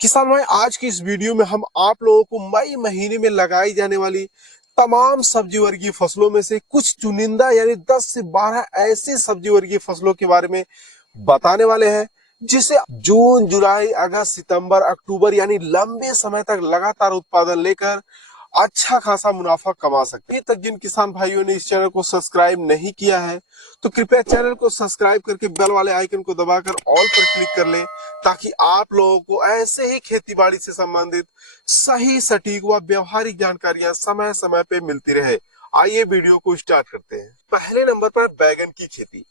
किसान भाई, आज की इस वीडियो में हम आप लोगों को मई महीने में लगाई जाने वाली तमाम सब्जी वर्गीय फसलों में से कुछ चुनिंदा यानी 10 से 12 ऐसी सब्जी वर्गीय फसलों के बारे में बताने वाले हैं, जिसे जून, जुलाई, अगस्त, सितंबर, अक्टूबर यानी लंबे समय तक लगातार उत्पादन लेकर अच्छा खासा मुनाफा कमा सकते हैं। अभी तक जिन किसान भाइयों ने इस चैनल को सब्सक्राइब नहीं किया है, तो कृपया चैनल को सब्सक्राइब करके बेल वाले आइकन को दबाकर ऑल पर क्लिक कर लें, ताकि आप लोगों को ऐसे ही खेती बाड़ी से संबंधित सही, सटीक व व्यवहारिक जानकारियां समय समय पे मिलती रहे। आइए वीडियो को स्टार्ट करते हैं। पहले नंबर पर बैगन की खेती।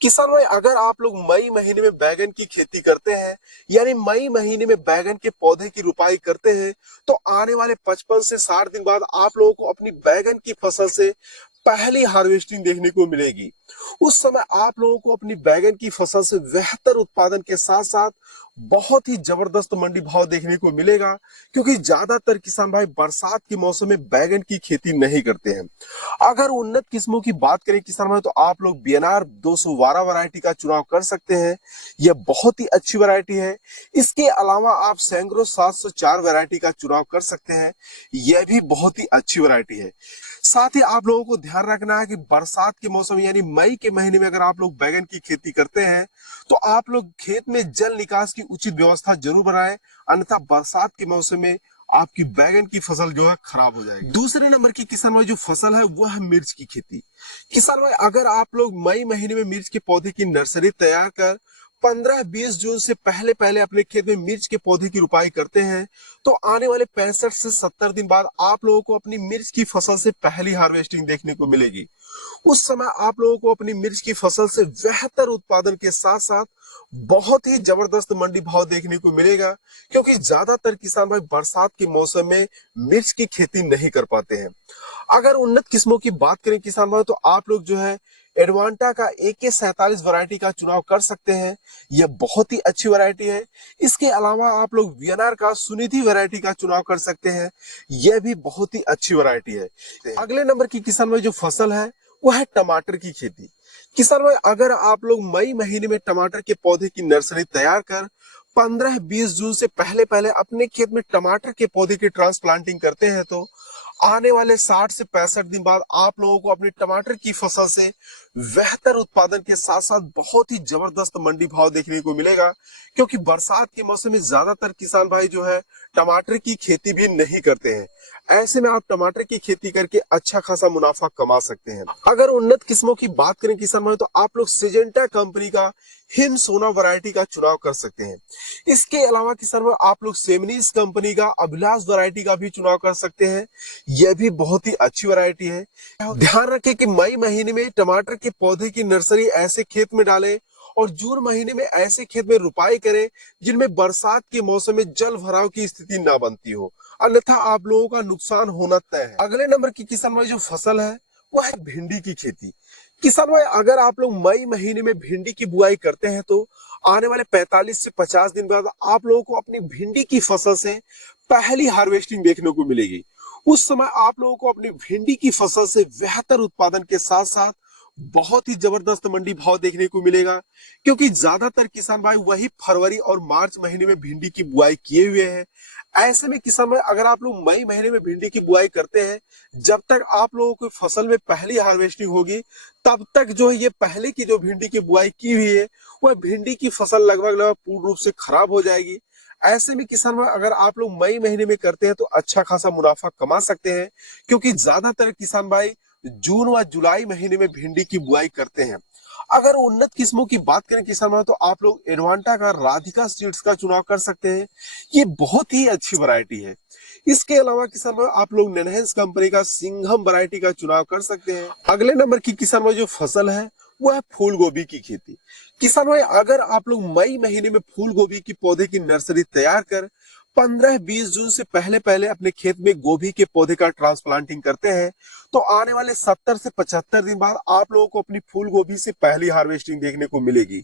किसान भाई, अगर आप लोग मई महीने में बैगन की खेती करते हैं, यानी मई महीने में बैगन के पौधे की रुपाई करते हैं, तो आने वाले 55 से 60 दिन बाद आप लोगों को अपनी बैगन की फसल से पहली हार्वेस्टिंग देखने को मिलेगी। उस समय आप लोगों को अपनी बैगन की फसल से बेहतर उत्पादन के साथ साथ बहुत ही जबरदस्त मंडी भाव देखने को मिलेगा, क्योंकि ज्यादातर किसान भाई बरसात के मौसम में बैगन की खेती नहीं करते हैं। अगर उन्नत किस्मों की बात करें किसान भाई, तो आप लोग बीएनआर 212 वैरायटी का चुनाव कर सकते हैं। यह बहुत ही अच्छी वैरायटी है। इसके अलावा आप सैंग्रो 704 वैरायटी का चुनाव कर सकते हैं। यह भी बहुत ही अच्छी वैरायटी है। साथ ही आप लोगों को ध्यान रखना है कि बरसात के मौसम यानी मई के महीने में अगर आप लोग बैगन की खेती करते हैं, तो आप लोग खेत में जल निकास की उचित व्यवस्था जरूर बनाएं, अन्यथा बरसात के मौसम में आपकी बैगन की फसल जो है खराब हो जाएगी। दूसरे नंबर की किसान भाई जो फसल है वह है मिर्च की खेती। किसान भाई, अगर आप लोग मई महीने में मिर्च के पौधे की नर्सरी तैयार कर 15-20 जून से पहले पहले अपने खेत में मिर्च के पौधे की रुपाई करते हैं, तो आने वाले 65 से 70 दिन बाद आप लोगों को अपनी मिर्च की फसल से पहली हार्वेस्टिंग देखने को मिलेगी। उस समय आप लोगों को अपनी मिर्च की फसल से बेहतर उत्पादन के साथ साथ बहुत ही जबरदस्त मंडी भाव देखने को मिलेगा, क्योंकि ज्यादातर किसान भाई बरसात के मौसम में मिर्च की खेती नहीं कर पाते हैं। अगर उन्नत किस्मों की बात करें किसान भाई, तो आप लोग जो है एडवांटा का AK47 वैरायटी का चुनाव कर सकते हैं। यह बहुत ही अच्छी वैरायटी है। इसके अलावा आप लोग वीएनआर का सुनिधि वैरायटी का चुनाव कर सकते हैं। यह भी बहुत ही अच्छी वैरायटी है। अगले नंबर की किसान भाई जो फसल है वह है टमाटर की खेती। किसान भाई, अगर आप लोग मई महीने में टमाटर के पौधे की नर्सरी तैयार कर 15-20 जून से पहले पहले अपने खेत में टमाटर के पौधे की ट्रांसप्लांटिंग करते हैं, तो आने वाले 60 से 65 दिन बाद आप लोगों को अपनी टमाटर की फसल से बेहतर उत्पादन के साथ साथ बहुत ही जबरदस्त मंडी भाव देखने को मिलेगा, क्योंकि बरसात के मौसम में ज्यादातर किसान भाई जो है टमाटर की खेती भी नहीं करते हैं। ऐसे में आप टमाटर की खेती करके अच्छा खासा मुनाफा कमा सकते हैं। अगर उन्नत किस्मों की बात करें किसान भाई, तो आप लोग सिजेंटा कंपनी का हिम सोना वैरायटी का चुनाव कर सकते हैं। इसके अलावा किसान भाई आप लोग सेमनीस कंपनी का अभिलाष वैरायटी का भी चुनाव कर सकते हैं। यह भी बहुत ही अच्छी वैरायटी है। ध्यान रखें कि मई महीने में टमाटर के पौधे की नर्सरी ऐसे खेत में डालें और जून महीने में ऐसे खेत में रुपाई करें जिनमें बरसात के मौसम में जल भराव की स्थिति ना बनती हो, अन्यथा आप लोगों का नुकसान होना तय है। अगले नंबर की किसान भाई जो फसल है वह है भिंडी की खेती। किसान भाई, अगर आप लोग मई महीने में भिंडी की बुआई करते हैं, तो आने वाले 45 से 50 दिन बाद आप लोगों को अपनी भिंडी की फसल से पहली हार्वेस्टिंग देखने को मिलेगी। उस समय आप लोगों को अपनी भिंडी की फसल से बेहतर उत्पादन के साथ साथ बहुत ही जबरदस्त मंडी भाव देखने को मिलेगा, क्योंकि ज्यादातर किसान भाई वही फरवरी और मार्च महीने में भिंडी की बुआई किए हुए हैं। ऐसे में किसान भाई, अगर आप लोग मई महीने में भिंडी की बुआई करते हैं, जब तक आप लोगों की फसल में पहली हार्वेस्टिंग होगी, तब तक जो है ये पहले की जो भिंडी की बुआई की हुई है वह भिंडी की फसल लगभग लगभग पूर्ण रूप से खराब हो जाएगी। ऐसे में किसान भाई, अगर आप लोग मई महीने में करते हैं तो अच्छा खासा मुनाफा कमा सकते हैं, क्योंकि ज्यादातर किसान भाई जून व जुलाई महीने में भिंडी की बुआई करते हैं। अगर उन्नत किस्मों की बात करें किसान भाई, तो आप लोग एडवांटा का राधिका सीड्स का चुनाव कर सकते हैं। ये बहुत ही अच्छी वैरायटी है। इसके अलावा किसान भाई आप लोग ननहेंस कंपनी का सिंघम वैरायटी का चुनाव कर सकते हैं। अगले नंबर की किसान भाई जो फसल है वह है फूल गोभी की खेती। किसान भाई, अगर आप लोग मई महीने में फूल गोभी की पौधे की नर्सरी तैयार कर 15-20 जून से पहले पहले अपने खेत में गोभी के पौधे का ट्रांसप्लांटिंग करते हैं, तो आने वाले 70 से 75 दिन बाद आप लोगों को अपनी फूल गोभी से पहली हार्वेस्टिंग देखने को मिलेगी।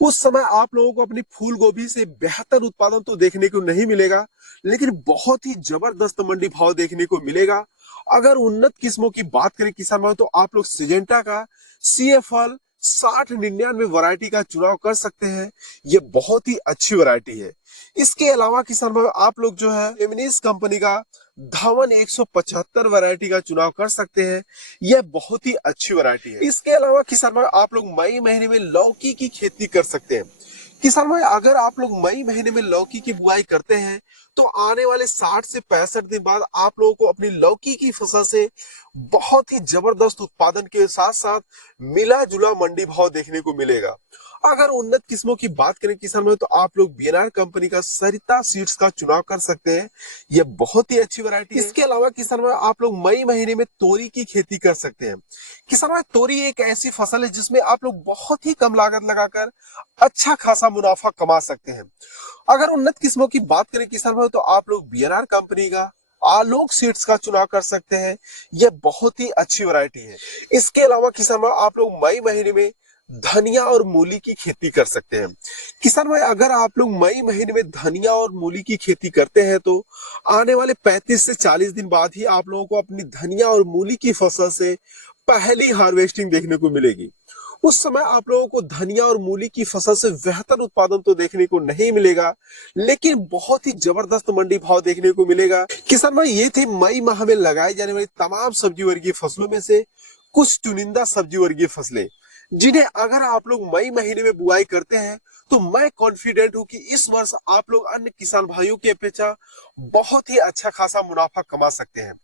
उस समय आप लोगों को अपनी फूल गोभी से बेहतर उत्पादन तो देखने को नहीं मिलेगा, लेकिन बहुत ही जबरदस्त मंडी भाव देखने को मिलेगा। अगर उन्नत किस्मों की बात करें किसान भाई, तो आप लोग सिजेंटा का CFL 60-99 वैरायटी का चुनाव कर सकते हैं। ये बहुत ही अच्छी वैरायटी है। इसके अलावा किसान भाई आप लोग जो है एमिनिस कंपनी का धवन 175 वैरायटी का चुनाव कर सकते हैं। यह बहुत ही अच्छी वैरायटी है। इसके अलावा किसान भाई आप लोग मई महीने में लौकी की खेती कर सकते हैं। किसान भाई अगर आप लोग मई महीने में लौकी की बुआई करते हैं तो आने वाले 60 से 65 दिन बाद आप लोगों को अपनी लौकी की फसल से बहुत ही जबरदस्त उत्पादन के साथ साथ मिला जुला मंडी भाव देखने को मिलेगा। अगर उन्नत किस्मों की बात करें किसान भाई तो आप लोग बीएनआर कंपनी का सरिता सीड्स का चुनाव कर सकते हैं। यह बहुत ही अच्छी वैरायटी है। इसके अलावा किसान भाई आप लोग मई महीने में तोरी की खेती कर सकते हैं। किसान भाई तोरी एक ऐसी फसल है जिसमें आप लोग बहुत ही कम लागत लगाकर अच्छा खासा मुनाफा कमा सकते हैं। अगर उन्नत किस्मों की बात करें किसान भाई तो आप लोग बीएनआर कंपनी का आलोक सीड्स का चुनाव कर सकते हैं। यह बहुत ही अच्छी वैरायटी है। इसके अलावा किसान भाई आप लोग मई महीने में धनिया और मूली की खेती कर सकते हैं। किसान भाई अगर आप लोग मई महीने में धनिया और मूली की खेती करते हैं तो आने वाले 35 से 40 दिन बाद ही आप लोगों को अपनी धनिया और मूली की फसल से पहली हार्वेस्टिंग देखने को मिलेगी। उस समय आप लोगों को धनिया और मूली की फसल से बेहतर उत्पादन तो देखने को नहीं मिलेगा, लेकिन बहुत ही जबरदस्त मंडी भाव देखने को मिलेगा। किसान भाई ये थे मई माह में लगाई जाने वाली तमाम सब्जी वर्गीय फसलों में से कुछ चुनिंदा सब्जी वर्गीय फसलें, जिन्हें अगर आप लोग मई महीने में बुआई करते हैं तो मैं कॉन्फिडेंट हूं कि इस वर्ष आप लोग अन्य किसान भाइयों की अपेक्षा बहुत ही अच्छा खासा मुनाफा कमा सकते हैं।